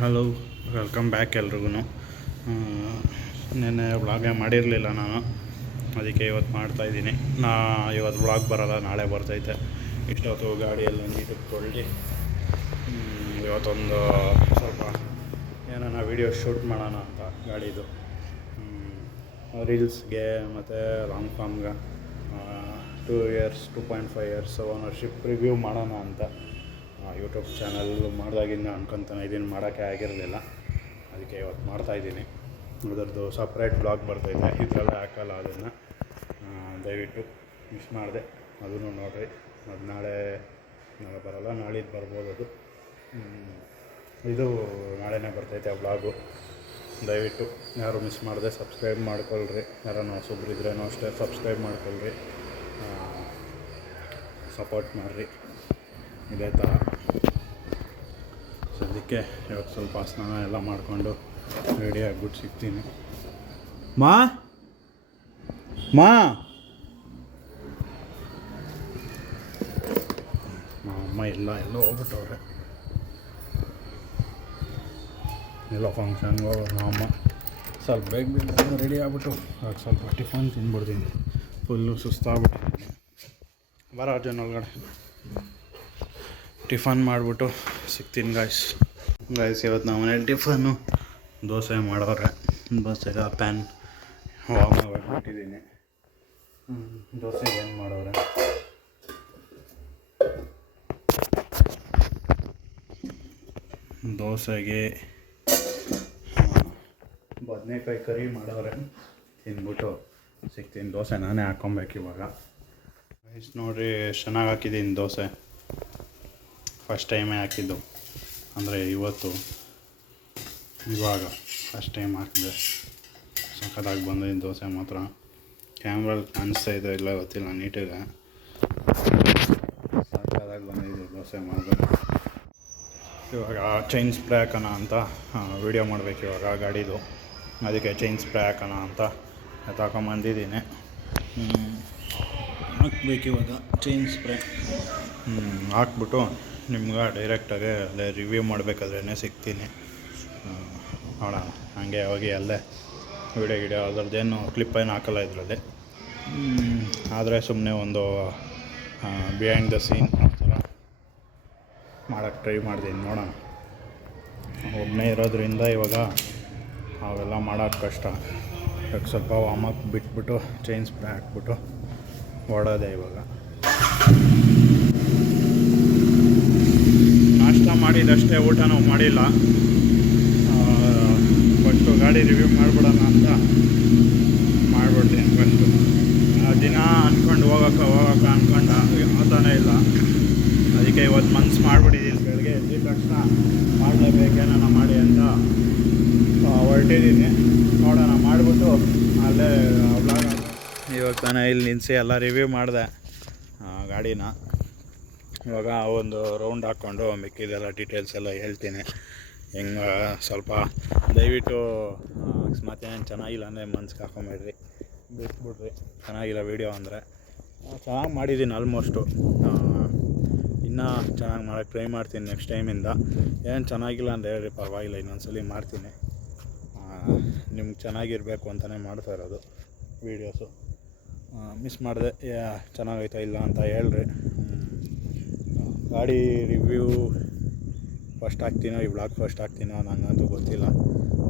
Hello, welcome back ಎಲ್ರಿಗೂ. ನೆನ್ನೆ ವ್ಲಾಗೇ ಮಾಡಿರಲಿಲ್ಲ ನಾನು, ಅದಕ್ಕೆ ಇವತ್ತು ಮಾಡ್ತಾಯಿದ್ದೀನಿ. ಇವತ್ತು ವ್ಲಾಗ್ ಬರೋಲ್ಲ, ನಾಳೆ ಬರ್ತೈತೆ. ಇಷ್ಟೊತ್ತು ಗಾಡಿಯಲ್ಲಿ ನೀಟಾಗಿ ತೊಳ್ದು ಇವತ್ತೊಂದು ಸ್ವಲ್ಪ ಏನಾನ ವೀಡಿಯೋ ಶೂಟ್ ಮಾಡೋಣ ಅಂತ ಗಾಡಿದು ರೀಲ್ಸ್ಗೆ ಮತ್ತು ಲಾಂಗ್ ಫಾರ್ಮ್ಗೆ 2.5 ಇಯರ್ಸ್ ಓನರ್ಶಿಪ್ ರಿವ್ಯೂ ಮಾಡೋಣ ಅಂತ ಯೂಟ್ಯೂಬ್ ಚಾನಲ್ ಮಾಡಿದಾಗಿಂದ ಅನ್ಕೊತಾನೆ ಇದನ್ನು ಮಾಡೋಕ್ಕೆ ಆಗಿರಲಿಲ್ಲ. ಅದಕ್ಕೆ ಇವತ್ತು ಮಾಡ್ತಾಯಿದ್ದೀನಿ. ಅದರದ್ದು ಸಪ್ರೇಟ್ ಬ್ಲಾಗ್ ಬರ್ತೈತೆ, ಇದರಲ್ಲೇ ಹಾಕಲ್ಲ. ಅದನ್ನು ದಯವಿಟ್ಟು ಮಿಸ್ ಮಾಡಿದೆ, ಅದನ್ನು ನೋಡಿರಿ. ಅದು ನಾಳೆ ಬರೋಲ್ಲ, ನಾಳಿದ್ದು ಬರ್ಬೋದು. ಅದು ಇದು ನಾಳೆನೇ ಬರ್ತೈತೆ ಬ್ಲಾಗು. ದಯವಿಟ್ಟು ಯಾರು ಮಿಸ್ ಮಾಡಿದೆ ಸಬ್ಸ್ಕ್ರೈಬ್ ಮಾಡ್ಕೊಳ್ರಿ. ಯಾರನ್ನ ಹೊಸೊಬ್ರಿದ್ರೇನೋ ಅಷ್ಟೇ ಸಬ್ಸ್ಕ್ರೈಬ್ ಮಾಡ್ಕೊಳ್ರಿ, ಸಪೋರ್ಟ್ ಮಾಡಿರಿ ಇದೇ ಥರ. ಸದ್ಯಕ್ಕೆ ಇವತ್ತು ಸ್ವಲ್ಪ ಸ್ನಾನ ಎಲ್ಲ ಮಾಡಿಕೊಂಡು ರೆಡಿ ಆಗಿಬಿಟ್ಟು ಸಿಗ್ತೀನಿ. ಮಾ ಅಮ್ಮ ಎಲ್ಲೋ ಹೋಗ್ಬಿಟ್ಟವ್ರೆ, ಎಲ್ಲೋ ಫಂಕ್ಷನ್ಗೆ ಹೋಗೋರು. ಅಮ್ಮ ಸ್ವಲ್ಪ ಬೇಗ ರೆಡಿ ಆಗ್ಬಿಟ್ಟು ಅದು ಸ್ವಲ್ಪ ಟಿಫನ್ ತಿಂದ್ಬಿಡ್ತೀನಿ. ಫುಲ್ಲು ಸುಸ್ತಾಗ್ಬಿಟ್ಟಿದ್ದೀನಿ. ಬರೋ ಅರ್ಜುನ್ ಒಳಗಡೆ ಟಿಫನ್ ಮಾಡಿಬಿಟ್ಟು ಸಿಗ್ತೀನಿ ಗಾಯ್ಸ್. ಇವತ್ತು ನಾವು ಮನೇಲಿ ಟಿಫನ್ನು ದೋಸೆ ಮಾಡೋರೆ. ದೋಸೆಗೆ ಪ್ಯಾನ್ ವಾರ್ಮ್ ಮಾಡಿಬಿಟ್ಟಿದ್ದೀನಿ. ದೋಸೆಗೆ ಏನು ಮಾಡೋರೆ, ದೋಸೆಗೆ ಬದನೆಕಾಯಿ ಕರಿ ಮಾಡೋರೆ. ತಿಂದ್ಬಿಟ್ಟು ಸಿಗ್ತೀನಿ. ದೋಸೆ ನಾನೇ ಹಾಕ್ಕೊಬೇಕು ಇವಾಗ. ಇಷ್ಟು ನೋಡಿರಿ, ಚೆನ್ನಾಗಿ ಹಾಕಿದ್ದೀನಿ ದೋಸೆ. ಫಸ್ಟ್ ಟೈಮೇ ಹಾಕಿದ್ದು, ಅಂದರೆ ಇವಾಗ ಫಸ್ಟ್ ಟೈಮ್ ಹಾಕಿದೆ. ಸಖತ್ತಾಗಿ ಬಂದಿದ್ದು ದೋಸೆ ಮಾತ್ರ. ಕ್ಯಾಮ್ರಲ್ಲಿ ಕಾಣಿಸ್ತಾ ಇದೆ ಇಲ್ಲ ಗೊತ್ತಿಲ್ಲ, ನೀಟಾಗಿ ಸಖತ್ತಾಗಿ ಬಂದಿದ್ದು ದೋಸೆ ಮಾತ್ರ. ಇವಾಗ ಚೈನ್ ಸ್ಪ್ರೇ ಹಾಕೋಣ ಅಂತ ವೀಡಿಯೋ ಮಾಡಬೇಕು ಇವಾಗ ಗಾಡಿದು. ಅದಕ್ಕೆ ಚೈನ್ ಸ್ಪ್ರೇ ಹಾಕೋಣ ಅಂತ ತಗೊಂಬಂದಿದ್ದೀನಿ. ಹಾಕ್ಬೇಕು ಇವಾಗ ಚೈನ್ ಸ್ಪ್ರೇ. ಹಾಕ್ಬಿಟ್ಟು ನಿಮ್ಗೆ ಡೈರೆಕ್ಟಾಗಿ ಅಲ್ಲೇ ರಿವ್ಯೂ ಮಾಡಬೇಕಾದ್ರೇ ಸಿಗ್ತೀನಿ. ನೋಡೋಣ, ಹಾಗೆ ಹೋಗಿ ಅಲ್ಲೇ ವೀಡಿಯೋ ಅದ್ರದ್ದೇನು ಕ್ಲಿಪ್ಪೇನು ಹಾಕಲ್ಲ ಇದರಲ್ಲಿ. ಆದರೆ ಸುಮ್ಮನೆ ಒಂದು ಬಿಹೈಂಡ್ ದ ಸೀನ್ ಥರ ಮಾಡೋಕ್ಕೆ ಟ್ರೈ ಮಾಡ್ತೀನಿ. ನೋಡೋಣ, ಒಬ್ಬನೇ ಇರೋದ್ರಿಂದ ಇವಾಗ ಅವೆಲ್ಲ ಮಾಡೋಕ್ಕೆ ಕಷ್ಟ. ಇವಾಗ ಸ್ವಲ್ಪ ವಾಮಪ್ ಬಿಟ್ಬಿಟ್ಟು ಚೈನ್ ಸ್ಪ್ರೇ ಹಾಕ್ಬಿಟ್ಟು ಓಡೋದೆ. ಇವಾಗ ನಾಷ್ಟ ಮಾಡಿದಷ್ಟೇ, ಊಟನೂ ಮಾಡಿಲ್ಲ. ಫಸ್ಟು ಗಾಡಿ ರಿವ್ಯೂ ಮಾಡಿಬಿಡೋಣ ಅಂತ ಮಾಡಿಬಿಡ್ತೀನಿ. ಫಸ್ಟು ದಿನ ಅಂದ್ಕೊಂಡು ಹೋಗೋಕೆ ಅಂದ್ಕೊಂಡು ಆಗ್ತಾನೇ ಇಲ್ಲ. ಅದಕ್ಕೆ ಇವತ್ತು ಮನ್ಸು ಮಾಡಿಬಿಟ್ಟಿದ್ದೀನಿ. ಬೆಳಗ್ಗೆ ಎದ್ದಿದ ತಕ್ಷಣ ಮಾಡಲೇಬೇಕೇನ ಮಾಡಿ ಅಂತ ಹೊರಟಿದ್ದೀನಿ. ನೋಡೋಣ, ಮಾಡಿಬಿಟ್ಟು ಅಲ್ಲೇ ಬ್ಲಾಗ್. ಇವಾಗ ತಾನೇ ಇಲ್ಲಿ ನಿಲ್ಲಿಸಿ ಎಲ್ಲ ರಿವ್ಯೂ ಮಾಡಿದೆ ಗಾಡಿನ. ಇವಾಗ ಒಂದು ರೌಂಡ್ ಹಾಕ್ಕೊಂಡು ಮಿಕ್ಕಿದೆಲ್ಲ ಡೀಟೇಲ್ಸ್ ಎಲ್ಲ ಹೇಳ್ತೀನಿ. ಹೆಂಗೆ ಸ್ವಲ್ಪ ದಯವಿಟ್ಟು ಅಕಸ್ಮಾತ್ ಏನು ಚೆನ್ನಾಗಿಲ್ಲ ಅಂದರೆ ಮನ್ಸಿಗೆ ಹಾಕೊಂಬೇಡ್ರಿ, ಬಿಟ್ಬಿಡ್ರಿ. ಚೆನ್ನಾಗಿಲ್ಲ ವೀಡಿಯೋ ಅಂದರೆ. ಚೆನ್ನಾಗಿ ಮಾಡಿದ್ದೀನಿ ಆಲ್ಮೋಸ್ಟು. ಇನ್ನೂ ಚೆನ್ನಾಗಿ ಮಾಡೋಕ್ಕೆ ಟ್ರೈ ಮಾಡ್ತೀನಿ ನೆಕ್ಸ್ಟ್ ಟೈಮಿಂದ. ಏನು ಚೆನ್ನಾಗಿಲ್ಲ ಅಂದರೆ ಹೇಳ್ರಿ, ಪರವಾಗಿಲ್ಲ, ಇನ್ನೊಂದ್ಸಲಿ ಮಾಡ್ತೀನಿ. ನಿಮ್ಗೆ ಚೆನ್ನಾಗಿರಬೇಕು ಅಂತಲೇ ಮಾಡ್ತಾ ಇರೋದು ವೀಡಿಯೋಸು. ಮಿಸ್ ಮಾಡಿದೆ, ಚೆನ್ನಾಗೈತಾ ಇಲ್ಲ ಅಂತ ಹೇಳ್ರಿ. ಗಾಡಿ ರಿವ್ಯೂ ಫಸ್ಟ್ ಹಾಕ್ತೀನೋ ಈ ಬ್ಲಾಗ್ ಫಸ್ಟ್ ಹಾಕ್ತೀನೋ ನನಗಂತೂ ಗೊತ್ತಿಲ್ಲ.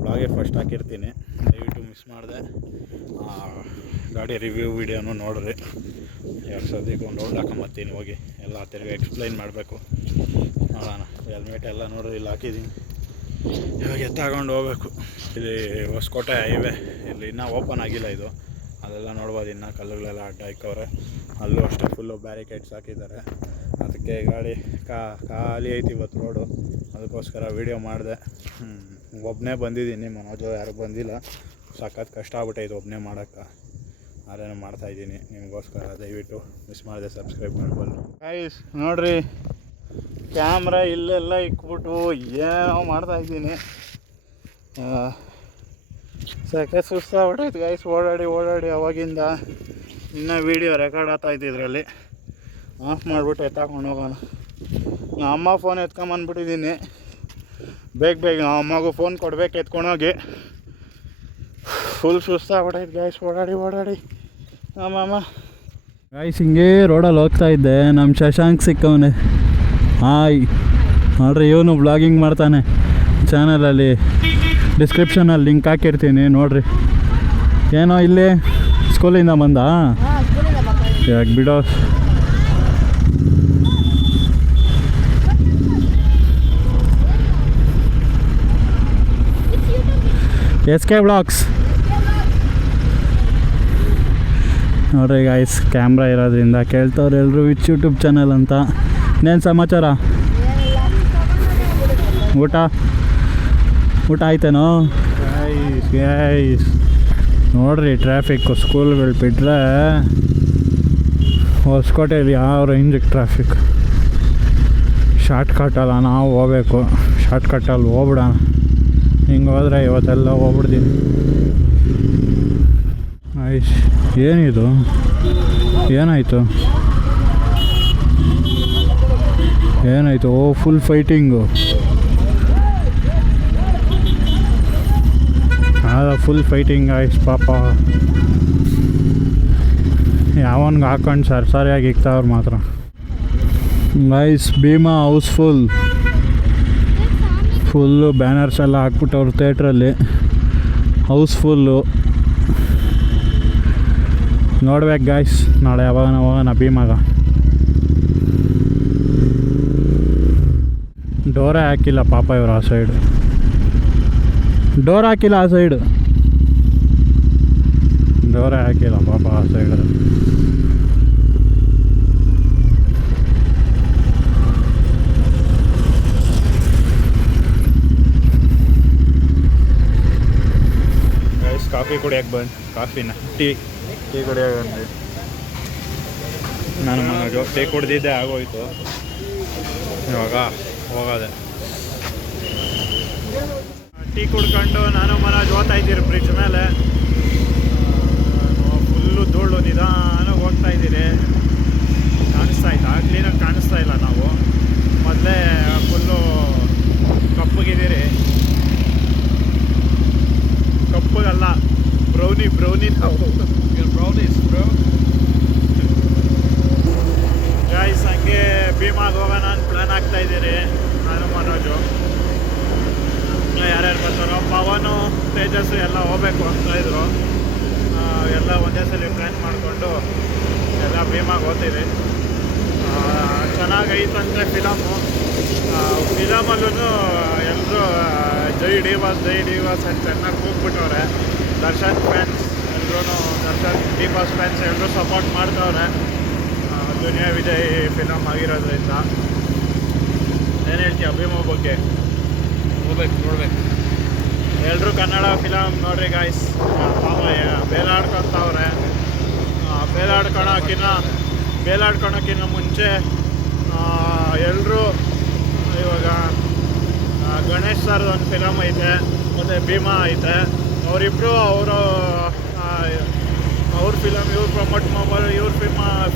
ಬ್ಲಾಗೇ ಫಸ್ಟ್ ಹಾಕಿರ್ತೀನಿ. ದಯವಿಟ್ಟು ಮಿಸ್ ಮಾಡಿದೆ ಗಾಡಿ ರಿವ್ಯೂ ವೀಡಿಯೋನು ನೋಡ್ರಿ. ಎರಡು ಸದ್ಯಕ್ಕೆ ಒಂದು ರೌಂಡ್ ಹಾಕೊಂಬರ್ತೀನಿ ಹೋಗಿ, ಎಲ್ಲ ತಿರುಗಿ ಎಕ್ಸ್ಪ್ಲೈನ್ ಮಾಡಬೇಕು. ನೋಡೋಣ, ಹೆಲ್ಮೆಟ್ ಎಲ್ಲ ನೋಡ್ರಿ ಇಲ್ಲಿ ಹಾಕಿದ್ದೀನಿ. ಇವಾಗ ಎತ್ತಾಕೊಂಡು ಹೋಗ್ಬೇಕು. ಇಲ್ಲಿ ಹೊಸಕೋಟೆ ಹೈವೇ, ಇಲ್ಲಿ ಇನ್ನೂ ಓಪನ್ ಆಗಿಲ್ಲ ಇದು. ಅದೆಲ್ಲ ನೋಡ್ಬೋದು. ಇನ್ನೂ ಕಲ್ಲುಗಳೆಲ್ಲ ಅಡ್ಡ ಹಾಕವ್ರೆ. ಅಲ್ಲೂ ಅಷ್ಟೇ ಫುಲ್ಲು ಬ್ಯಾರಿಕೇಡ್ಸ್ ಹಾಕಿದ್ದಾರೆ. ಅದಕ್ಕೆ ಗಾಡಿ ಖಾಲಿ ಐತಿ ಇವತ್ತು ರೋಡು. ಅದಕ್ಕೋಸ್ಕರ ವೀಡಿಯೋ ಮಾಡಿದೆ. ಒಬ್ಬನೇ ಬಂದಿದ್ದೀನಿ, ಮನೋಜು ಯಾರು ಬಂದಿಲ್ಲ. ಸಖತ್ ಕಷ್ಟ ಆಗ್ಬಿಟ್ಟೈತೆ ಒಬ್ಬನೇ ಮಾಡೋಕ್ಕೆ. ಅದೇನೋ ಮಾಡ್ತಾಯಿದ್ದೀನಿ ನಿಮಗೋಸ್ಕರ. ದಯವಿಟ್ಟು ಮಿಸ್ ಮಾಡಿದೆ ಸಬ್ಸ್ಕ್ರೈಬ್ ಮಾಡ್ಬೋದು ಗೈಸ್. ನೋಡಿರಿ, ಕ್ಯಾಮ್ರಾ ಇಲ್ಲೆಲ್ಲ ಇಕ್ಬಿಟ್ಟು ಏನೋ ಮಾಡ್ತಾಯಿದ್ದೀನಿ. ಸಖತ್ ಸುಸ್ತಾಗ್ಬಿಟ್ಟೈತೆ ಗೈಸ್, ಓಡಾಡಿ ಅವಾಗಿಂದ. ಇನ್ನೂ ವೀಡಿಯೋ ರೆಕಾರ್ಡ್ ಆಗ್ತಾಯಿತ್ತು ಇದರಲ್ಲಿ. ಆಫ್ ಮಾಡಿಬಿಟ್ಟು ಎತ್ತಾಕೊಂಡು ಹೋಗೋಣ. ನಮ್ಮ ಅಮ್ಮ ಫೋನ್ ಎತ್ಕೊಂಬಂದ್ಬಿಟ್ಟಿದ್ದೀನಿ. ಬೇಗ ಅಮ್ಮಗೂ ಫೋನ್ ಕೊಡ್ಬೇಕು ಎತ್ಕೊಂಡೋಗಿ. ಫುಲ್ ಸುಸ್ತಾಗ್ಬಿಟ್ಟೈತೆ ಗಾಯ್ಸ್, ಓಡಾಡಿ ಅಮ್ಮ ಗಾಯ್ಸ್. ಹಿಂಗೆ ರೋಡಲ್ಲಿ ಹೋಗ್ತಾ ಇದ್ದೆ, ನಮ್ಮ ಶಶಾಂಕ್ ಸಿಕ್ಕವನೆ. ಹಾಯ್ ನೋಡ್ರಿ, ಇವನು ಬ್ಲಾಗಿಂಗ್ ಮಾಡ್ತಾನೆ. ಚಾನಲಲ್ಲಿ ಡಿಸ್ಕ್ರಿಪ್ಷನಲ್ಲಿ ಲಿಂಕ್ ಹಾಕಿರ್ತೀನಿ ನೋಡ್ರಿ. ಏನೋ ಇಲ್ಲಿ ಸ್ಕೂಲಿಂದ ಬಂದ ಯಾಕೆ ಬಿಡೋ. SK ಬ್ಲಾಗ್ಸ್ ನೋಡ್ರಿ ಗಾಯ್ಸ್, ಕ್ಯಾಮ್ರಾ ಇರೋದ್ರಿಂದ ಕೇಳ್ತವ್ರು ಎಲ್ಲರೂ ವಿಚ್ ಯೂಟ್ಯೂಬ್ ಚಾನಲ್ ಅಂತ. ಇನ್ನೇನು ಸಮಾಚಾರ? ಊಟ ಆಯ್ತೇನೋ? ಗೈಸ್ ನೋಡ್ರಿ, ಟ್ರಾಫಿಕ್ಕು ಸ್ಕೂಲ್ಗಳು ಬಿಟ್ಟರೆ ಹೊಸಕೋಟೆಯಲ್ಲಿ ಯಾವ ರೇಂಜಿಗೆ ಟ್ರಾಫಿಕ್. ಶಾರ್ಟ್ಕಟ್ಟಲ್ಲ ನಾವು ಹೋಗ್ಬೇಕು, ಶಾರ್ಟ್ಕಟ್ಟಲ್ಲಿ ಹೋಗ್ಬಿಡೋಣ. ಹಿಂಗೆ ಹೋದರೆ ಇವತ್ತೆಲ್ಲ ಹೋಗ್ಬಿಡ್ತೀನಿ. ಆಯ್ಸ್, ಏನಿದು? ಏನಾಯಿತು? ಓ ಫುಲ್ ಫೈಟಿಂಗು. ಫುಲ್ ಫೈಟಿಂಗ್ ಆಯ್ಸ್ ಪಾಪ. ಯಾವನ್ಗೆ ಹಾಕೊಂಡು ಸರಿಯಾಗಿ ಇಕ್ತಾವ್ರು ಮಾತ್ರ. ಗೈಸ್ ಭೀಮಾ ಫುಲ್ಲು ಬ್ಯಾನರ್ಸ್ ಎಲ್ಲ ಹಾಕ್ಬಿಟ್ಟವ್ರು ಥಿಯೇಟ್ರಲ್ಲಿ. ಹೌಸ್ಫುಲ್ಲು ನೋಡ್ಬೇಕು ಗಾಯ್ಸ್, ನಾಳೆ ಯಾವಾಗ ಭೀಮಾಗ. ಡೋರೇ ಹಾಕಿಲ್ಲ ಪಾಪ ಇವರು ಆ ಸೈಡು. ಡೋರ್ ಹಾಕಿಲ್ಲ ಆ ಸೈಡು, ಡೋರೇ ಹಾಕಿಲ್ಲ ಪಾಪ ಆ ಸೈಡ್. ಕಾಫಿ ಕುಡಿಯೋಕೆ ಬಂದು, ಕಾಫಿನ ಟೀ ಕುಡಿಯೋಕೆ ಬಂದು ನಾನು ಮನೆಗೆ ಟೀ ಕುಡ್ದಿದ್ದೆ ಆಗೋಯ್ತು. ಇವಾಗ ಹೋಗೋದೆ. ಟೀ ಕುಡ್ಕೊಂಡು ನಾನು ಮನೋಜ್ ಓದ್ತಾ ಇದ್ದೀರಿ ಬ್ರಿಡ್ಜ್ ಮೇಲೆ. ಫುಲ್ಲು ಧೂಳು, ನಿಧಾನಕ್ಕೆ ಹೋಗ್ತಾ ಇದ್ದೀರಿ. ಕಾಣಿಸ್ತಾ ಇತ್ತು, ಕ್ಲೀನಾಗಿ ಕಾಣಿಸ್ತಾ ಇಲ್ಲ. ನಾವು ಮೊದಲೇ ಫುಲ್ಲು ಕಪ್ಪಗಿದ್ದೀರಿ. ಕಪ್ಪಗಲ್ಲ, ಬ್ರೌನಿ ನಾವು. ಗಾಯ್ಸ್ ಹಂಗೆ ಭೀಮಾಗ ಹೋಗೋಣ ಅಂತ ಪ್ಲ್ಯಾನ್ ಆಗ್ತಾ ಇದ್ದೀರಿ ನಾನು ಮನೋಜು. ಯಾರ್ಯಾರು ಬರ್ತಾರೋ, ಪವನು ತೇಜಸ್ಸು ಎಲ್ಲ ಹೋಗ್ಬೇಕು ಅಂತಾಯಿದ್ರು. ಎಲ್ಲ ಒಂದೇ ಸಲ ಪ್ಲ್ಯಾನ್ ಮಾಡಿಕೊಂಡು ಎಲ್ಲ ಭೀಮಾಗ ಹೋಗ್ತೀವಿ. ಚೆನ್ನಾಗೈತಂದರೆ ಫಿಲಮಲ್ಲೂ ಎಲ್ಲರೂ ಜೈ ಡಿವಾಸ್ ಅಂತ ಚೆನ್ನಾಗಿ ಕೂಗ್ಬಿಟ್ಟವ್ರೆ. ದರ್ಶನ್ ಫ್ಯಾನ್ಸ್ ಎಲ್ಲರೂ, ದರ್ಶನ್ ಡಿವಾಸ್ ಫ್ಯಾನ್ಸ್ ಎಲ್ಲರೂ ಸಪೋರ್ಟ್ ಮಾಡ್ತವ್ರೆ. ದುನಿಯಾ ವಿಜಯ್ ಫಿಲಮ್ ಆಗಿರೋದ್ರಿಂದ. ಏನು ಹೇಳ್ತೀಯ ಭೀಮಾ ಬಗ್ಗೆ? ನೋಡ್ಬೇಕು ಎಲ್ಲರೂ ಕನ್ನಡ ಫಿಲಮ್ ನೋಡ್ರಿ ಗಾಯ್ಸ್. ಬೇಲಾಡ್ಕೊತವ್ರೆ. ಬೇಲಾಡ್ಕೊಳಕ್ಕಿಂತ ಮುಂಚೆ ಎಲ್ಲರೂ ಇವಾಗ ಗಣೇಶ್ ಸರ್ದು ಒಂದು ಫಿಲಮ್ ಐತೆ, ಮತ್ತು ಭೀಮಾ ಐತೆ. ಅವರಿಬ್ಬರು ಅವ್ರ ಫಿಲಮ್ ಇವ್ರು ಪ್ರಮೋಟ್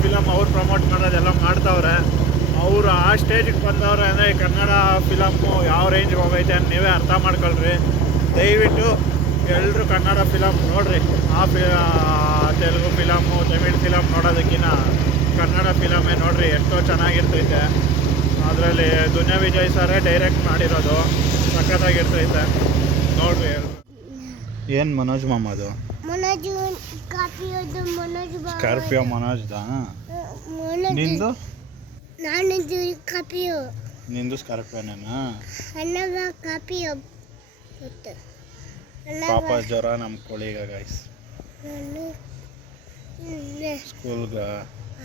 ಫಿಲಮ್ ಅವ್ರು ಪ್ರಮೋಟ್ ಮಾಡೋದೆಲ್ಲ ಮಾಡ್ತವ್ರೆ. ಅವರು ಆ ಸ್ಟೇಜಿಗೆ ಬಂದವ್ರೆ ಅಂದರೆ ಕನ್ನಡ ಫಿಲಮ್ಮು ಯಾವ ರೇಂಜಿಗೆ ಹೋಗೈತೆ ಅಂತ ನೀವೇ ಅರ್ಥ ಮಾಡ್ಕೊಳ್ರಿ. ದಯವಿಟ್ಟು ಎಲ್ಲರೂ ಕನ್ನಡ ಫಿಲಮ್ ನೋಡಿರಿ. ತೆಲುಗು ಫಿಲಮು, ತಮಿಳ್ ಫಿಲಮ್ ನೋಡೋದಕ್ಕಿಂತ ಕನ್ನಡ ಫಿಲಮೇ ನೋಡಿರಿ, ಎಷ್ಟೋ ಚೆನ್ನಾಗಿರ್ತೈತೆ. ಅದರಲ್ಲಿ ದುನಿಯಾ ವಿಜಯ್ ಸರೇ ಡೈರೆಕ್ಟ್ ಮಾಡಿರೋದು, ಸಖತ್ತಾಗಿರ್ತೈತೆ ನೋಡ್ರಿ. ಏನು ಮನೋಜ್ ಮಾಮದು? ಸ್ಕಾರ್ಪಿಯೋ ಮನೋಜ್ದಾ? ನಿಂದು? ನಿಂದು ಸ್ಕಾರ್ಪಿಯೋನೇನಾ? ಪಾಪ ಜ್ವರ ನಮ್ಮ ಕೋಳಿಗ ಗಾಯ್ಸ್. ಸ್ಕೂಲ್ಗೆ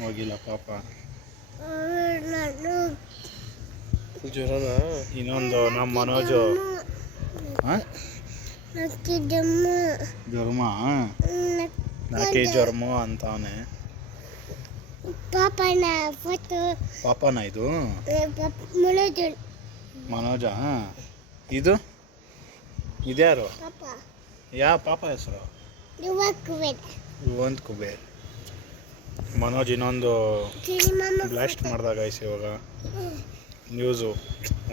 ಹೋಗಿಲ್ಲ ಪಾಪ. ಜ್ವರನಾ? ಇನ್ನೊಂದು ನಮ್ಮ ಮನೋಜು ಜ್ವರ್ಮ ನಾಕಿ ಜ್ವರ್ಮ ಅಂತವನೆ. ಪಾಪನ ಇದು? ಮನೋಜ. ಇದು ಇದ್ಯಾರು? ಯಾವ ಪಾಪ ಹೆಸರು? ಯುವಂತ್ ಕುಬೇರ್. ಮನೋಜ್ ಇನ್ನೊಂದು ಬ್ಲಾಸ್ಟ್ ಮಾಡಿದಾಗ ಇವಾಗ ನ್ಯೂಸು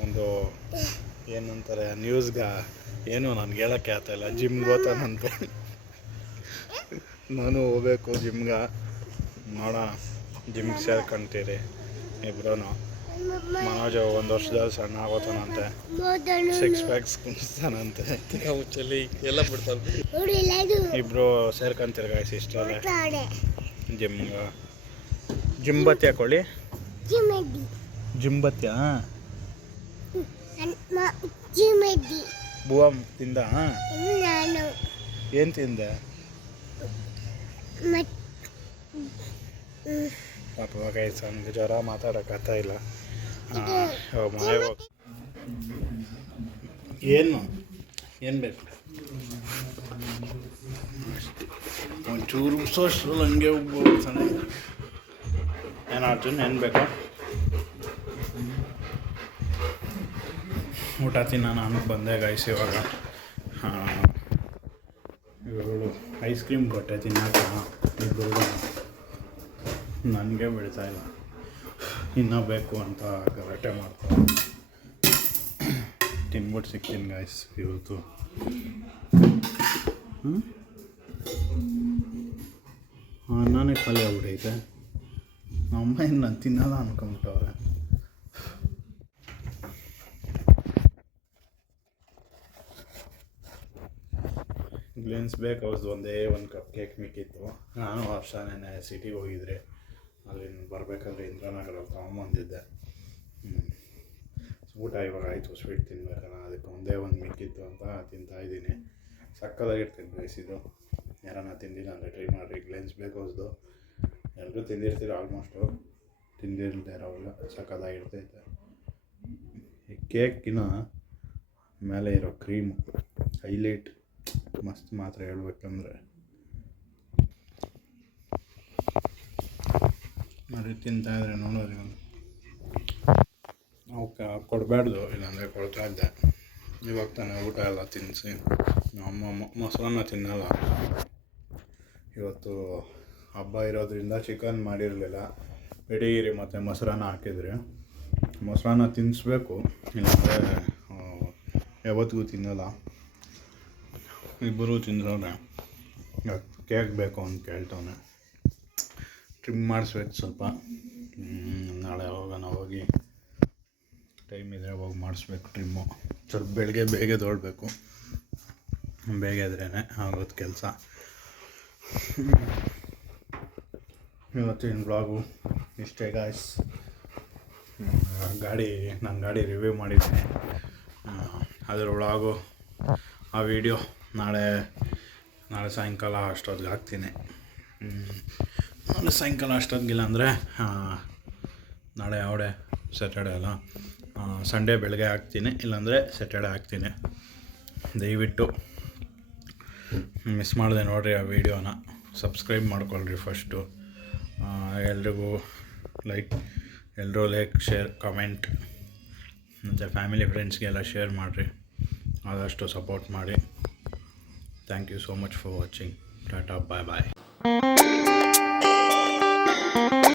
ಒಂದು ಏನಂತಾರೆ ನ್ಯೂಸ್ಗೆ ಏನು ನನಗೆ ಹೇಳೋಕ್ಕೆ ಆಗ್ತಾಯಿಲ್ಲ. ಜಿಮ್ಗೆ ಹೋಗ್ತಾನಂತೆ. ನಾನು ಹೋಗ್ಬೇಕು ಜಿಮ್ಗೆ. ನೋಡೋಣ, ಜಿಮ್ಗೆ ಸೇರ್ಕೊಂತೀರಿ ಇಬ್ರು. ಮನೋಜ್ 1 ವರ್ಷದಲ್ಲಿ ಸಣ್ಣ ಆಗೋತಾನಂತೆ, 6 ಪ್ಯಾಕ್ಸ್ ಕುಣಿಸ್ತಾನಂತೆ. ಎಲ್ಲ ಬಿಡ್ತಾರೆ. ಇಬ್ರು ಸೇರ್ಕೊಂತೀರಿ ಗಾಯ್ಸ್ ಇಷ್ಟರಲ್ಲೇ ಜಿಮ್ಗೆ. ಜಿಮ್ ಬತ್ತಿ ಹಾಕೊಳ್ಳಿ. ಜಿಮ್ ಬತ್ತಿ ಬೂವ ತಿಂದ? ಏನು ತಿಂದೆ? ಪಾಪ ಗೈಸ್ ನನಗೆ ಜ್ವರ, ಮಾತಾಡೋಕ್ಕಾಗ್ತಾ ಇಲ್ಲ. ಮನೆಗೆ ಹೋಗಿ ಏನು ಬೇಕು ಒಂಚೂರು ಸೋಸ್ಟ್ರಲ್ಲಿ ಹಂಗೆ ಹೋಗ್ಬೋತಾನೆ. ಏನು ಅರ್ಜುನ್ ಏನು ಬೇಕು? ಊಟ ತಿನ್ನೋಣ ಅನ್ನಕ್ಕೆ ಬಂದೆ ಗೈಸ್. ಇವಾಗ ಇವಳು ಐಸ್ ಕ್ರೀಮ್ ಕೊಟ್ಟೆ ತಿನ್ನೋಕೆ. ಇಬ್ಬರು ನನಗೆ ಬಿಡ್ತಾಯಿಲ್ಲ, ಇನ್ನೂ ಬೇಕು ಅಂತ ಗಲಾಟೆ ಮಾಡ್ತಾರೆ. ತಿನ್ಬಿಟ್ಟು ಸಿಗ್ತೀನಿ ಗೈಸ್ ಇವತ್ತು. ಅನ್ನನೇ ಖಾಲಿ ಆಗ್ಬಿಟ್ಟೈತೆ. ಅಮ್ಮ ಏನು ನಾನು ತಿನ್ನಲ್ಲ ಅನ್ಕೊಂಬಿಟ್ಟವ್ರೆ. ಗ್ಲೇನ್ಸ್ ಬೇಕ್ ಹೌದು ಒಂದೇ ಒಂದು ಕಪ್ ಕೇಕ್ ಮಿಕ್ಕಿತ್ತು. ನಾನು ವರ್ಷ ನೆನ್ನೆ ಸಿಟಿಗೆ ಹೋಗಿದ್ರೆ ಅಲ್ಲಿಂದ ಬರಬೇಕಾದ್ರೆ ಇಂದ್ರಾನಗರ ತೊಗೊಂಬಂದಿದ್ದೆ. ಊಟ ಇವಾಗ ಆಯಿತು, ಸ್ವೀಟ್ ತಿನ್ಬೇಕಲ್ಲ, ಅದಕ್ಕೆ ಒಂದೇ ಒಂದು ಮಿಕ್ಕಿತ್ತು ಅಂತ ತಿಂತಾಯಿದ್ದೀನಿ. ಸಕ್ಕತ್ತಾಗಿರ್ತೀನಿ ಬೇಯಿಸಿದ್ದು. ಯಾರನ್ನ ತಿಂದಿಲ್ಲ ಅಂದರೆ ಟ್ರೈ ಮಾಡಿರಿ. ಗ್ಲೇನ್ಸ್ ಬೇಕ್ ಹೌದು ಎಲ್ಲರೂ ತಿಂದಿರ್ತೀರ, ಆಲ್ಮೋಸ್ಟು ತಿಂದಿರ್ತಾ ಇರೋವಾಗ ಸಕ್ಕತ್ತಾಗಿರ್ತೈತೆ. ಈ ಕೇಕಿನ ಮೇಲೆ ಇರೋ ಕ್ರೀಮು ಹೈಲೈಟ್ ಮಸ್ತ್ ಮಾತ್ರ ಹೇಳ್ಬೇಕಂದ್ರೆ. మరి ತಿಂತಾಯಿದ್ರೆ ನೋಡೋರಿ ಅವಕ್ಕೆ ಕೊಡಬಾರ್ದು, ಇಲ್ಲಾಂದರೆ ಕೊಡ್ತಾ ಇದ್ದೆ. ಇವಾಗ ತಾನೇ ಊಟ ಎಲ್ಲ ತಿನ್ನಿಸಿ. ನಮ್ಮ ಮೊಸರನ್ನ ತಿನ್ನಲ್ಲ. ಇವತ್ತು ಹಬ್ಬ ಇರೋದ್ರಿಂದ ಚಿಕನ್ ಮಾಡಿರಲಿಲ್ಲ, ಪೆಡಿಗಿರಿ ಮತ್ತು ಮೊಸರನ್ನ ಹಾಕಿದ್ರಿ. ಮೊಸರನ್ನ ತಿನ್ನಿಸ್ಬೇಕು, ಇಲ್ಲಾಂದರೆ ಯಾವತ್ತಿಗೂ ತಿನ್ನಲ್ಲ. ಇಬ್ಬರು ತಿಂದ್ರೆ ಕೇಕ್ ಬೇಕು ಅಂತ ಕೇಳ್ತವನೆ. ಟ್ರಿಮ್ ಮಾಡಿಸ್ಬೇಕು ಸ್ವಲ್ಪ. ನಾಳೆ ಹೋಗೋಣ, ಹೋಗಿ ಟೈಮ್ ಇದ್ದರೆ ಹೋಗಿ ಮಾಡಿಸ್ಬೇಕು ಟ್ರಿಮ್ಮು. ಸ್ವಲ್ಪ ಬೆಳಗ್ಗೆ ಬೇಗ ತೊಗೊಳ್ಬೇಕು, ಬೇಗ ಇದ್ರೇ ಆಗೋದು ಕೆಲಸ. ಇವತ್ತಿನ ಬ್ಲಾಗು ಇಷ್ಟೇ ಗಾಯ್ಸ್. ನಾನು ಗಾಡಿ ರಿವ್ಯೂ ಮಾಡಿದ್ದೀನಿ. ಅದರ ಬ್ಲಾಗು, ಆ ವಿಡಿಯೋ ನಾಳೆ ಸಾಯಂಕಾಲ ಅಷ್ಟೊತ್ತಿಗೆ ಹಾಕ್ತೀನಿ. ನಾಳೆ ಸಾಯಂಕಾಲ ಅಷ್ಟೊತ್ತಿಗಿಲ್ಲ ಅಂದರೆ ನಾಳೆ ಯಾವಡೆ ಸ್ಯಾಟರ್ಡೆ ಅಲ್ಲ, ಸಂಡೇ ಬೆಳಗ್ಗೆ ಹಾಕ್ತೀನಿ, ಇಲ್ಲಾಂದರೆ ಸ್ಯಾಟರ್ಡೆ ಹಾಕ್ತೀನಿ. ದಯವಿಟ್ಟು ಮಿಸ್ ಮಾಡಿದೆ ನೋಡಿರಿ ಆ ವಿಡಿಯೋನ. ಸಬ್ಸ್ಕ್ರೈಬ್ ಮಾಡ್ಕೊಳ್ರಿ ಫಸ್ಟು. ಎಲ್ಲರೂ ಲೈಕ್, ಶೇರ್, ಕಮೆಂಟ್ ಮತ್ತು ಫ್ಯಾಮಿಲಿ ಫ್ರೆಂಡ್ಸ್ಗೆಲ್ಲ ಶೇರ್ ಮಾಡಿರಿ. ಆದಷ್ಟು ಸಪೋರ್ಟ್ ಮಾಡಿ. Thank you so much for watching. Tata, bye bye.